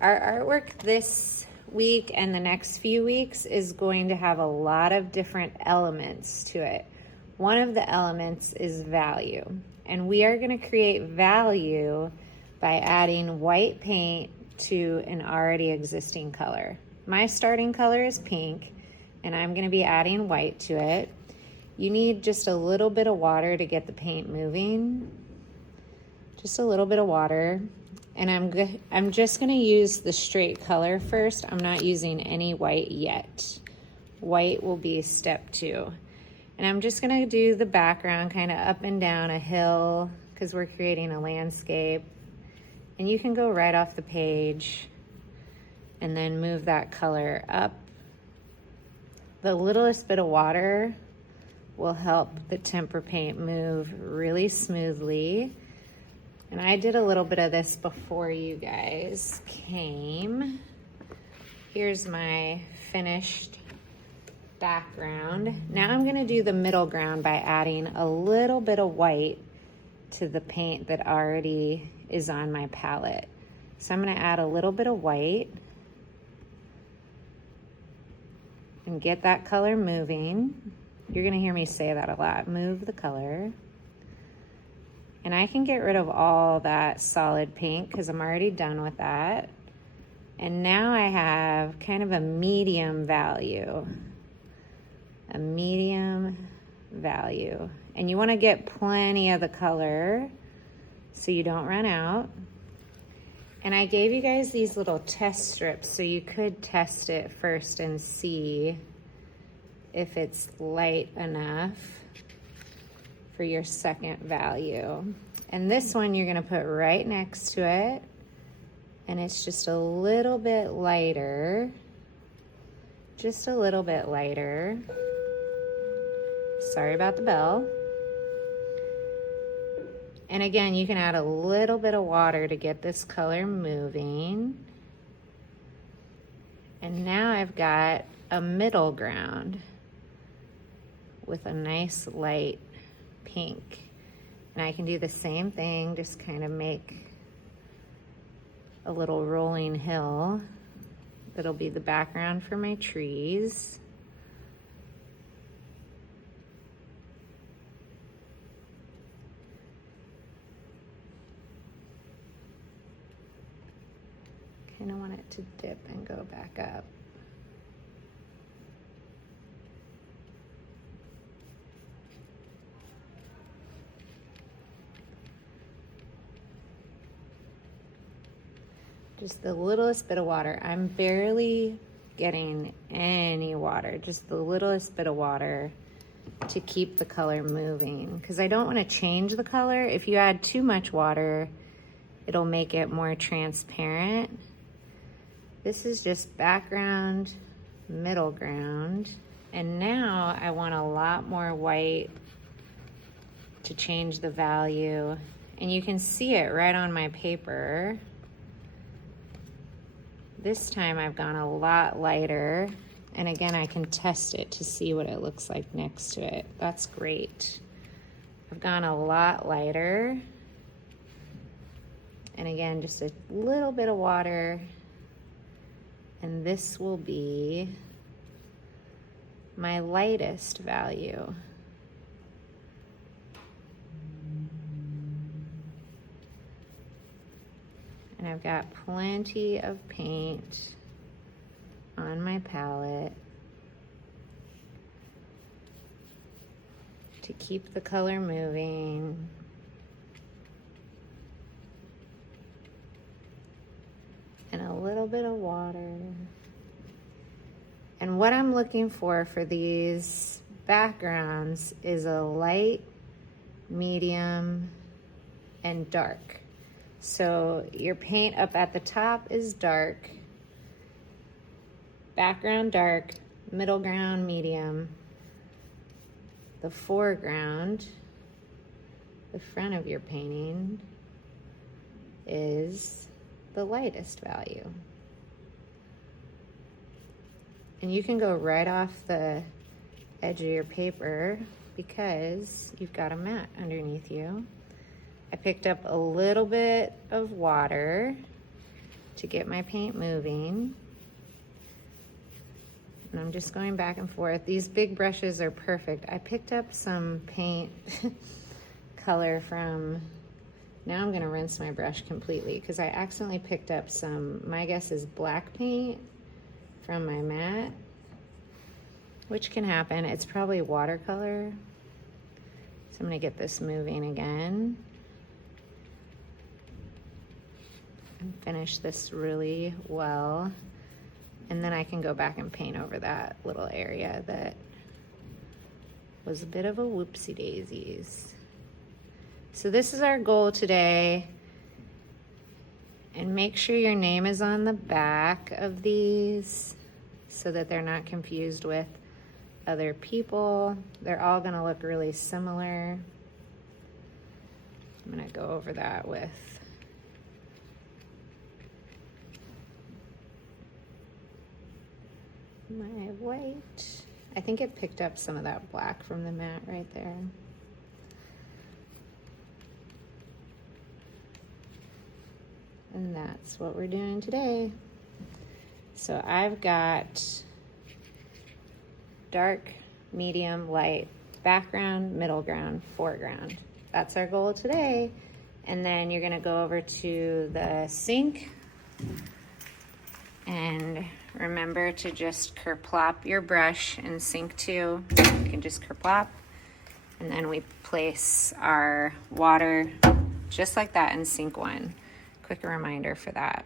Our artwork this week and the next few weeks is going to have a lot of different elements to it. One of the elements is value, and we are going to create value by adding white paint to an already existing color. My starting color is pink, and I'm going to be adding white to it. You need just a little bit of water to get the paint moving. Just a little bit of water. And I'm just gonna use the straight color first. I'm not using any white yet. White will be step 2. And I'm just gonna do the background kind of up and down a hill because we're creating a landscape. And you can go right off the page and then move that color up. The littlest bit of water will help the tempera paint move really smoothly. And I did a little bit of this before you guys came. Here's my finished background. Now I'm gonna do the middle ground by adding a little bit of white to the paint that already is on my palette. So I'm gonna add a little bit of white and get that color moving. You're gonna hear me say that a lot. Move the color. And I can get rid of all that solid pink because I'm already done with that. And now I have kind of a medium value. A medium value. And you want to get plenty of the color so you don't run out. And I gave you guys these little test strips so you could test it first and see if it's light enough for your second value. And this one you're gonna put right next to it, and it's just a little bit lighter, just a little bit lighter. Sorry about the bell. And again, you can add a little bit of water to get this color moving. And now I've got a middle ground with a nice light pink. And I can do the same thing, just kind of make a little rolling hill that'll be the background for my trees. Kind of want it to dip and go back up. Just the littlest bit of water. I'm barely getting any water, just the littlest bit of water to keep the color moving because I don't want to change the color. If you add too much water, it'll make it more transparent. This is just background, middle ground. And now I want a lot more white to change the value. And you can see it right on my paper. This time I've gone a lot lighter. And again, I can test it to see what it looks like next to it. That's great. I've gone a lot lighter. And again, just a little bit of water. And this will be my lightest value. And I've got plenty of paint on my palette to keep the color moving. And a little bit of water. And what I'm looking for these backgrounds is a light, medium, and dark. So your paint up at the top is dark, background dark, middle ground medium, the foreground, the front of your painting is the lightest value. And you can go right off the edge of your paper because you've got a mat underneath you. I picked up a little bit of water to get my paint moving. And I'm just going back and forth. These big brushes are perfect. I picked up some paint color from, now I'm gonna rinse my brush completely because I accidentally picked up some, my guess is black paint from my mat, which can happen. It's probably watercolor. So I'm gonna get this moving again and finish this really well. And then I can go back and paint over that little area that was a bit of a whoopsie daisies. So this is our goal today. And make sure your name is on the back of these so that they're not confused with other people. They're all gonna look really similar. I'm gonna go over that with my white. I think it picked up some of that black from the mat right there. And that's what we're doing today. So I've got dark, medium, light, background, middle ground, foreground. That's our goal today. And then you're gonna go over to the sink and remember to just kerplop your brush in sink 2. You can just kerplop. And then we place our water just like that in sink 1. Quick reminder for that.